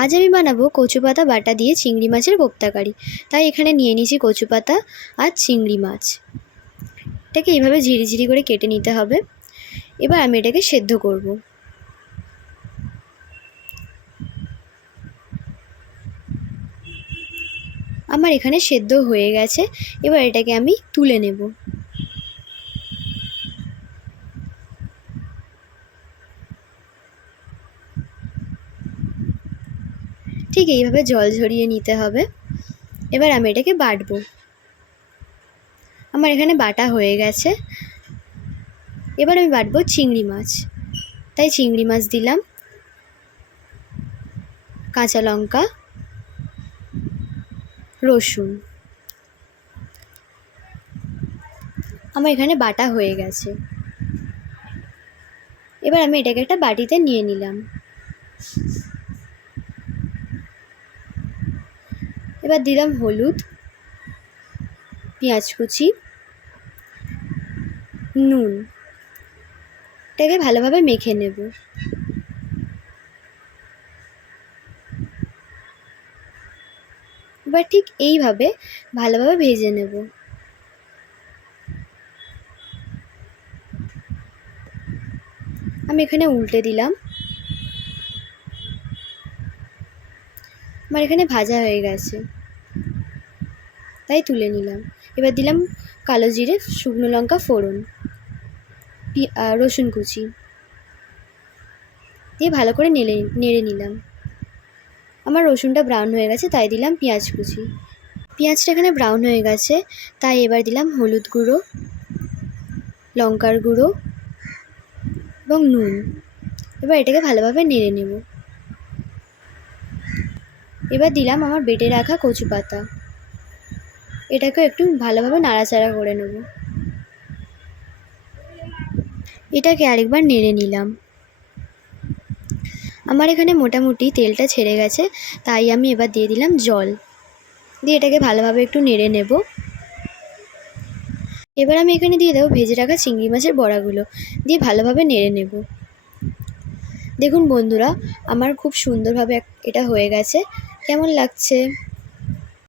আজ আমি বানাবো কচু পাতা বাটা দিয়ে চিংড়ি মাছের কোপ্তা কারি। তাই এখানে নিয়ে নিয়েছি কচু পাতা আর চিংড়ি মাছ। এটাকে এইভাবে ঝিরিঝিরি করে কেটে নিতে হবে। এবার আমি এটাকে সেদ্ধ করব। আমার এখানে সেদ্ধ হয়ে গেছে। এবার এটাকে আমি তুলে নেব। ঠিক এইভাবে জল ঝরিয়ে নিতে হবে। এবার আমি এটাকে বাটবো। আমার এখানে বাটা হয়ে গেছে। এবার আমি বাটবো চিংড়ি মাছ। তাই চিংড়ি মাছ দিলাম। কাঁচা লঙ্কা, রসুন। আমার এখানে বাটা হয়ে গেছে। এবার আমি এটাকে একটা বাটিতে নিয়ে নিলাম। এবার দিলাম হলুদ, পেঁয়াজ কুচি, নুন। এটাকে ভালোভাবে মেখে নেব। এবার ঠিক এইভাবে ভালোভাবে ভেজে নেব। আমি এখানে উল্টে দিলাম। আমার এখানে ভাজা হয়ে গেছে। তাই তুলে নিলাম। এবার দিলাম কালো জিরে, শুকনো লঙ্কা, ফোড়ন রসুন কুচি। দিয়ে ভালো করে নেড়ে নেড়ে নিলাম। আমার রসুনটা ব্রাউন হয়ে গেছে, তাই দিলাম পেঁয়াজ কুচি। পেঁয়াজটা এখানে ব্রাউন হয়ে গেছে, তাই এবার দিলাম হলুদ গুঁড়ো, লঙ্কার গুঁড়ো এবং নুন। এবার এটাকে ভালোভাবে নেড়ে নেব। এবার দিলাম আমার বেটে রাখা কচু পাতা। এটাকে একটু ভালোভাবে নাড়াচাড়া করে নেব। এটাকে আরেকবার নেড়ে নিলাম। আমার এখানে মোটামুটি তেলটা ছেড়ে গেছে, তাই আমি এবার দিয়ে দিলাম জল। দিয়ে এটাকে ভালোভাবে একটু নেড়ে নেব। এবার আমি এখানে দিয়ে দেবো ভেজে রাখা চিংড়ি মাছের বড়াগুলো। দিয়ে ভালোভাবে নেড়ে নেব। দেখুন বন্ধুরা, আমার খুব সুন্দরভাবে এটা হয়ে গেছে। কেমন লাগছে?